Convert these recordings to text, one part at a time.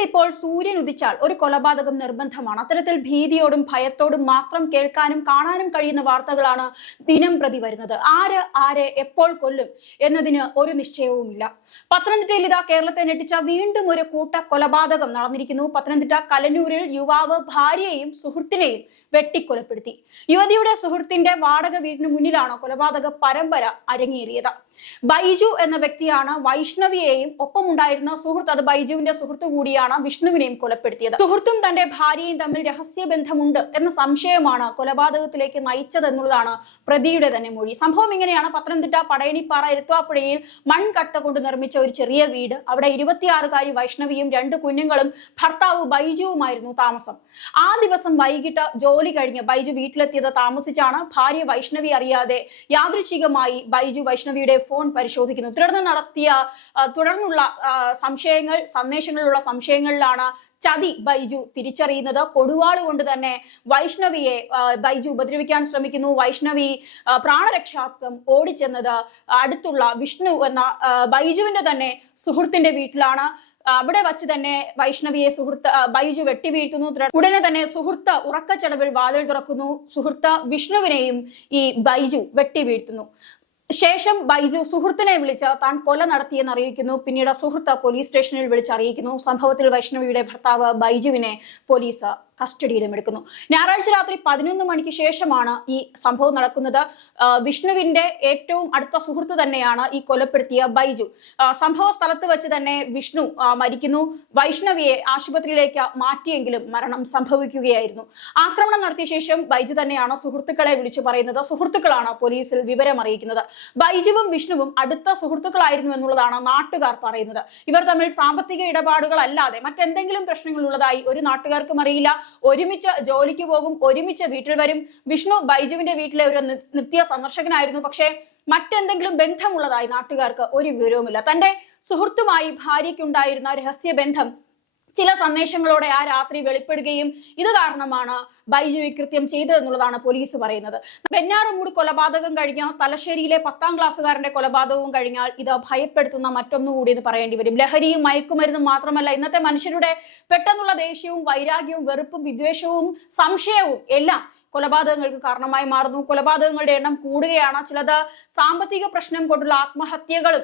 കേരളത്തിൽ ഇപ്പോൾ സൂര്യൻ ഉദിച്ചാൽ ഒരു കൊലപാതകം നിർബന്ധമാണ്. അത്തരത്തിൽ ഭീതിയോടും ഭയത്തോടും മാത്രം കേൾക്കാനും കാണാനും കഴിയുന്ന വാർത്തകളാണ് ദിനം പ്രതി വരുന്നത്. ആരെ എപ്പോൾ കൊല്ലും എന്നതിന് ഒരു നിശ്ചയവുമില്ല. പത്തനംതിട്ടയിൽ ഇതാ കേരളത്തെ ഞെട്ടിച്ച വീണ്ടും ഒരു കൂട്ട കൊലപാതകം നടന്നിരിക്കുന്നു. പത്തനംതിട്ട കലനൂരിൽ യുവാവ് ഭാര്യയെയും സുഹൃത്തിനെയും വെട്ടിക്കൊലപ്പെടുത്തി. യുവതിയുടെ സുഹൃത്തിന്റെ വാടക വീടിന് മുന്നിലാണ് കൊലപാതക പരമ്പര അരങ്ങേറിയത്. ബൈജു എന്ന വ്യക്തിയാണ് വൈഷ്ണവിയെയും ഒപ്പമുണ്ടായിരുന്ന സുഹൃത്ത്, അത് ബൈജുവിന്റെ സുഹൃത്തു കൂടിയാണ്, വിഷ്ണുവിനെയും കൊലപ്പെടുത്തിയത്. സുഹൃത്തും തന്റെ ഭാര്യയും തമ്മിൽ രഹസ്യ ബന്ധമുണ്ട് എന്ന സംശയമാണ് കൊലപാതകത്തിലേക്ക് നയിച്ചത് എന്നുള്ളതാണ് പ്രതിയുടെ തന്നെ മൊഴി. സംഭവം ഇങ്ങനെയാണ്. പത്തനംതിട്ട പടയണിപ്പാറ എരുത്വാപ്പുഴയിൽ മൺകട്ട കൊണ്ട് നിർമ്മിച്ച ഒരു ചെറിയ വീട്, അവിടെ 26-കാരി വൈഷ്ണവിയും 2 കുഞ്ഞുങ്ങളും ഭർത്താവ് ബൈജുവുമായിരുന്നു താമസം. ആ ദിവസം വൈകിട്ട് ജോലി കഴിഞ്ഞ് ബൈജു വീട്ടിലെത്തിയത് താമസിച്ചാണ്. ഭാര്യ വൈഷ്ണവി അറിയാതെ യാദൃച്ഛികമായി ബൈജു വൈഷ്ണവിയുടെ ഫോൺ പരിശോധിക്കുന്നു. തുടർന്നുള്ള സന്ദേശങ്ങളിലുള്ള സംശയങ്ങളിലാണ് ചതി ബൈജു തിരിച്ചറിയുന്നത്. കൊടുവാള് കൊണ്ട് തന്നെ വൈഷ്ണവിയെ ബൈജു ഉപദ്രവിക്കാൻ ശ്രമിക്കുന്നു. വൈഷ്ണവി പ്രാണരക്ഷാർത്ഥം ഓടിച്ചെന്നത് അടുത്തുള്ള വിഷ്ണു എന്ന ബൈജുവിന്റെ തന്നെ സുഹൃത്തിന്റെ വീട്ടിലാണ്. അവിടെ വച്ച് തന്നെ വൈഷ്ണവിയെ ബൈജു വെട്ടിവീഴ്ത്തുന്നു. ഉടനെ തന്നെ സുഹൃത്ത് ഉറക്കച്ചടവിൽ വാതിൽ തുറക്കുന്നു. സുഹൃത്ത് വിഷ്ണുവിനെയും ഈ ബൈജു വെട്ടിവീഴ്ത്തുന്നു. ശേഷം ബൈജു സുഹൃത്തിനെ വിളിച്ച് താൻ കൊല നടത്തിയെന്ന് അറിയിക്കുന്നു. പിന്നീട് സുഹൃത്ത് പോലീസ് സ്റ്റേഷനിൽ വിളിച്ച് അറിയിക്കുന്നു. സംഭവത്തിൽ വൈഷ്ണവിയുടെ ഭർത്താവ് ബൈജുവിനെ പോലീസ് കസ്റ്റഡിയിലും എടുക്കുന്നു. ഞായറാഴ്ച രാത്രി 11 മണിക്ക് ശേഷമാണ് ഈ സംഭവം നടക്കുന്നത്. വിഷ്ണുവിന്റെ ഏറ്റവും അടുത്ത സുഹൃത്ത് തന്നെയാണ് ഈ കൊലപ്പെടുത്തിയ ബൈജു. സംഭവ സ്ഥലത്ത് വെച്ച് തന്നെ വിഷ്ണു മരിക്കുന്നു. വൈഷ്ണവിയെ ആശുപത്രിയിലേക്ക് മാറ്റിയെങ്കിലും മരണം സംഭവിക്കുകയായിരുന്നു. ആക്രമണം നടത്തിയ ശേഷം ബൈജു തന്നെയാണ് സുഹൃത്തുക്കളെ വിളിച്ചു പറയുന്നത്. സുഹൃത്തുക്കളാണ് പോലീസിൽ വിവരം അറിയിക്കുന്നത്. ബൈജുവും വിഷ്ണുവും അടുത്ത സുഹൃത്തുക്കളായിരുന്നു എന്നുള്ളതാണ് നാട്ടുകാർ പറയുന്നത്. ഇവർ തമ്മിൽ സാമ്പത്തിക ഇടപാടുകൾ അല്ലാതെ മറ്റെന്തെങ്കിലും പ്രശ്നങ്ങൾ ഉള്ളതായി ഒരു നാട്ടുകാർക്കും അറിയില്ല. ഒരുമിച്ച് ജോലിക്ക് പോകും, ഒരുമിച്ച് വീട്ടിൽ വരും. വിഷ്ണു ബൈജുവിന്റെ വീട്ടിലെ ഒരു നിത്യ സന്ദർശകനായിരുന്നു. പക്ഷേ മറ്റെന്തെങ്കിലും ബന്ധമുള്ളതായി നാട്ടുകാർക്ക് ഒരു വിവരവുമില്ല. തന്റെ സുഹൃത്തുമായി ഭാര്യയ്ക്കുണ്ടായിരുന്ന രഹസ്യബന്ധം ചില സന്ദേശങ്ങളോടെ ആ രാത്രി വെളിപ്പെടുകയും ഇത് കാരണമാണ് ബൈജു കൃത്യം ചെയ്തതെന്നുള്ളതാണ് പോലീസ് പറയുന്നത്. വെഞ്ഞാറമൂട് കൊലപാതകം കഴിഞ്ഞ തലശ്ശേരിയിലെ 10ാം ക്ലാസ്സുകാരന്റെ കൊലപാതകവും കഴിഞ്ഞാൽ ഇത് ഭയപ്പെടുത്തുന്ന മറ്റൊന്നുകൂടി എന്ന് പറയേണ്ടി വരും. ലഹരിയും മയക്കുമരുന്നും മാത്രമല്ല, ഇന്നത്തെ മനുഷ്യരുടെ പെട്ടെന്നുള്ള ദേഷ്യവും വൈരാഗ്യവും വെറുപ്പും വിദ്വേഷവും സംശയവും എല്ലാം കൊലപാതകങ്ങൾക്ക് കാരണമായി മാറുന്നു. കൊലപാതകങ്ങളുടെ എണ്ണം കൂടുകയാണ്. ചിലത് സാമ്പത്തിക പ്രശ്നം കൊണ്ടുള്ള ആത്മഹത്യകളും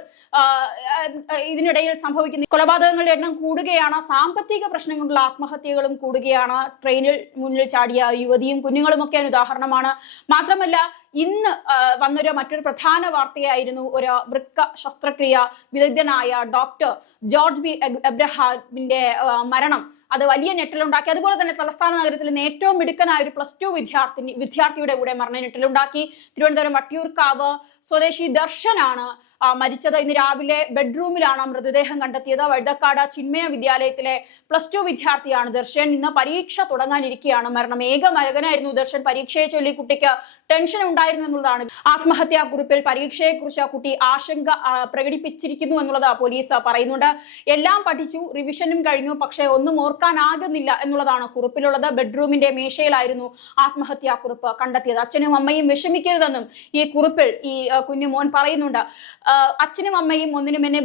ഇതിനിടയിൽ സംഭവിക്കുന്നു. കൊലപാതകങ്ങളുടെ എണ്ണം കൂടുകയാണ്. സാമ്പത്തിക പ്രശ്നം കൊണ്ടുള്ള ആത്മഹത്യകളും കൂടുകയാണ്. ട്രെയിനിൽ മുന്നിൽ ചാടിയ യുവതിയും കുഞ്ഞുങ്ങളും ഒക്കെ ഉദാഹരണമാണ്. മാത്രമല്ല, ഇന്ന് വന്നൊരു മറ്റൊരു പ്രധാന വാർത്തയായിരുന്നു ഒരു വൃക്ക ശസ്ത്രക്രിയ വിദഗ്ധനായ ഡോക്ടർ ജോർജ് ബി എബ്രഹാമിന്റെ മരണം. അത് വലിയ ഞെട്ടലുണ്ടാക്കി. അതുപോലെ തന്നെ തലസ്ഥാന നഗരത്തിൽ നിന്ന് ഏറ്റവും മിടുക്കനായ ഒരു +2 വിദ്യാർത്ഥിയുടെ കൂടെ മരണ ഞെട്ടലുണ്ടാക്കി. തിരുവനന്തപുരം വട്ടിയൂർക്കാവ് സ്വദേശി ദർശനാണ് മരിച്ചത്. ഇന്ന് രാവിലെ ബെഡ്റൂമിലാണ് മൃതദേഹം കണ്ടെത്തിയത്. വഴുതക്കാട് ചിന്മയ വിദ്യാലയത്തിലെ +2 വിദ്യാർത്ഥിയാണ് ദർശൻ. ഇന്ന് പരീക്ഷ തുടങ്ങാനിരിക്കുകയാണ് മരണം. ഏക മകനായിരുന്നു ദർശൻ. പരീക്ഷയെ ചൊല്ലി കുട്ടിക്ക് ടെൻഷൻ ഉണ്ടായിരുന്നു എന്നുള്ളതാണ്. ആത്മഹത്യാ കുറിപ്പിൽ പരീക്ഷയെ കുറിച്ച് കുട്ടി ആശങ്ക പ്രകടിപ്പിച്ചിരിക്കുന്നു എന്നുള്ളത് പോലീസ് പറയുന്നുണ്ട്. എല്ലാം പഠിച്ചു, റിവിഷനും കഴിഞ്ഞു, പക്ഷേ ഒന്നും ഓർക്കാനാകുന്നില്ല എന്നുള്ളതാണ് കുറിപ്പിലുള്ളത്. ബെഡ്റൂമിന്റെ മേശയിലായിരുന്നു ആത്മഹത്യാ കുറിപ്പ് കണ്ടെത്തിയത്. അച്ഛനും അമ്മയും വിഷമിക്കരുതെന്നും ഈ കുറിപ്പിൽ ഈ കുഞ്ഞുമോൻ പറയുന്നുണ്ട്. അച്ഛനും അമ്മയും ഒന്നിനും എന്നെ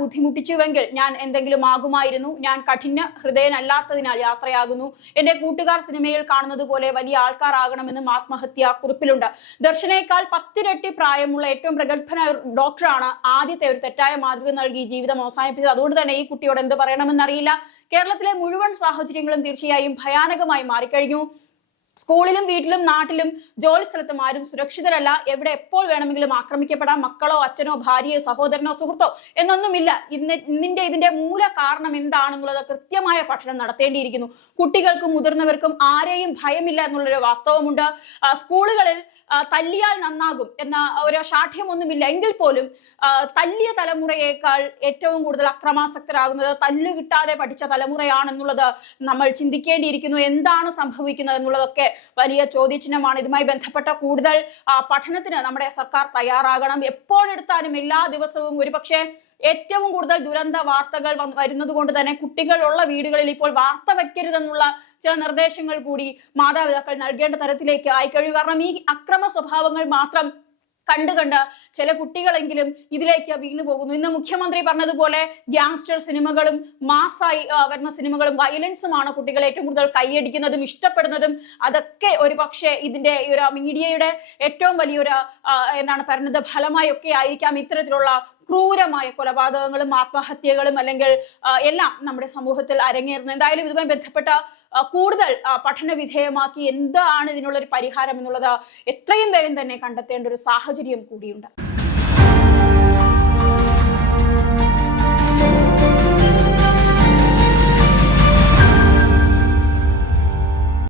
ബുദ്ധിമുട്ടിച്ചുവെങ്കിൽ ഞാൻ എന്തെങ്കിലും ആകുമായിരുന്നു. ഞാൻ കഠിന ഹൃദയനല്ലാത്തതിനാൽ യാത്രയാകുന്നു. എന്റെ കൂട്ടുകാർ സിനിമയിൽ കാണുന്നത് പോലെ വലിയ ആൾക്കാരാകണമെന്നും ആത്മഹത്യാ കുറിപ്പിലുണ്ട്. ദർശനേക്കാൾ 10 ഇരട്ടി പ്രായമുള്ള ഏറ്റവും പ്രഗത്ഭനായ ഡോക്ടറാണ് ആദ്യത്തെ ഒരു തെറ്റായ മാതൃക നൽകി ജീവിതം അവസാനിപ്പിച്ചത്. അതുകൊണ്ട് തന്നെ ഈ കുട്ടിയോട് എന്ത് പറയണമെന്നറിയില്ല. കേരളത്തിലെ മുഴുവൻ സാഹചര്യങ്ങളും തീർച്ചയായും ഭയാനകമായി മാറിക്കഴിഞ്ഞു. സ്കൂളിലും വീട്ടിലും നാട്ടിലും ജോലി സ്ഥലത്തും ആരും സുരക്ഷിതരല്ല. എവിടെ എപ്പോൾ വേണമെങ്കിലും ആക്രമിക്കപ്പെടാം. മക്കളോ അച്ഛനോ ഭാര്യയോ സഹോദരനോ സുഹൃത്തോ എന്നൊന്നുമില്ല. ഇതിന്റെ മൂല കാരണം എന്താണെന്നുള്ളത് കൃത്യമായ പഠനം നടത്തേണ്ടിയിരിക്കുന്നു. കുട്ടികൾക്കും മുതിർന്നവർക്കും ആരെയും ഭയമില്ല എന്നുള്ളൊരു വാസ്തവമുണ്ട്. സ്കൂളുകളിൽ തല്ലിയാൽ നന്നാകും എന്ന ഒരു ശാഠ്യമൊന്നുമില്ല. എങ്കിൽ പോലും തല്ലിയ തലമുറയേക്കാൾ ഏറ്റവും കൂടുതൽ അക്രമാസക്തരാകുന്നത് തല്ലു കിട്ടാതെ പഠിച്ച തലമുറയാണെന്നുള്ളത് നമ്മൾ ചിന്തിക്കേണ്ടിയിരിക്കുന്നു. എന്താണ് സംഭവിക്കുന്നത് എന്നുള്ളതൊക്കെ വലിയ ചോദ്യചിഹ്നമാണ്. ഇതുമായി ബന്ധപ്പെട്ട കൂടുതൽ പഠനത്തിന് നമ്മുടെ സർക്കാർ തയ്യാറാകണം. എപ്പോഴെടുത്താലും എല്ലാ ദിവസവും ഒരുപക്ഷെ ഏറ്റവും കൂടുതൽ ദുരന്ത വാർത്തകൾ വരുന്നത് കൊണ്ട് തന്നെ കുട്ടികളുള്ള വീടുകളിൽ ഇപ്പോൾ വാർത്ത വയ്ക്കരുതെന്നുള്ള ചില നിർദ്ദേശങ്ങൾ കൂടി മാതാപിതാക്കൾ നൽകേണ്ട തരത്തിലേക്ക് ആയിക്കഴിഞ്ഞു. കാരണം ഈ അക്രമ സ്വഭാവങ്ങൾ മാത്രം കണ്ട് ചില കുട്ടികളെങ്കിലും ഇതിലേക്ക് വീണു പോകുന്നു. ഇന്ന് മുഖ്യമന്ത്രി പറഞ്ഞതുപോലെ ഗ്യാങ്സ്റ്റർ സിനിമകളും മാസായി വരുന്ന സിനിമകളും വയലൻസുമാണ് കുട്ടികൾ ഏറ്റവും കൂടുതൽ കൈയടിക്കുന്നതും ഇഷ്ടപ്പെടുന്നതും. അതൊക്കെ ഒരു പക്ഷേ ഇതിന്റെ ഈ ഒരു മീഡിയയുടെ ഏറ്റവും വലിയൊരു എന്താണ് പറയുന്നത് ഫലമായി ഒക്കെ ആയിരിക്കാം ഇത്തരത്തിലുള്ള ക്രൂരമായ കൊലപാതകങ്ങളും ആത്മഹത്യകളും അല്ലെങ്കിൽ എല്ലാം നമ്മുടെ സമൂഹത്തിൽ അരങ്ങേറുന്നത്. എന്തായാലും ഇതുമായി ബന്ധപ്പെട്ട കൂടുതൽ പഠന വിധേയമാക്കി എന്താണ് ഇതിനുള്ളൊരു പരിഹാരം എന്നുള്ളത് എത്രയും വേഗം തന്നെ കണ്ടെത്തേണ്ട ഒരു സാഹചര്യം കൂടിയുണ്ട്.